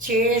6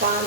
5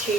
6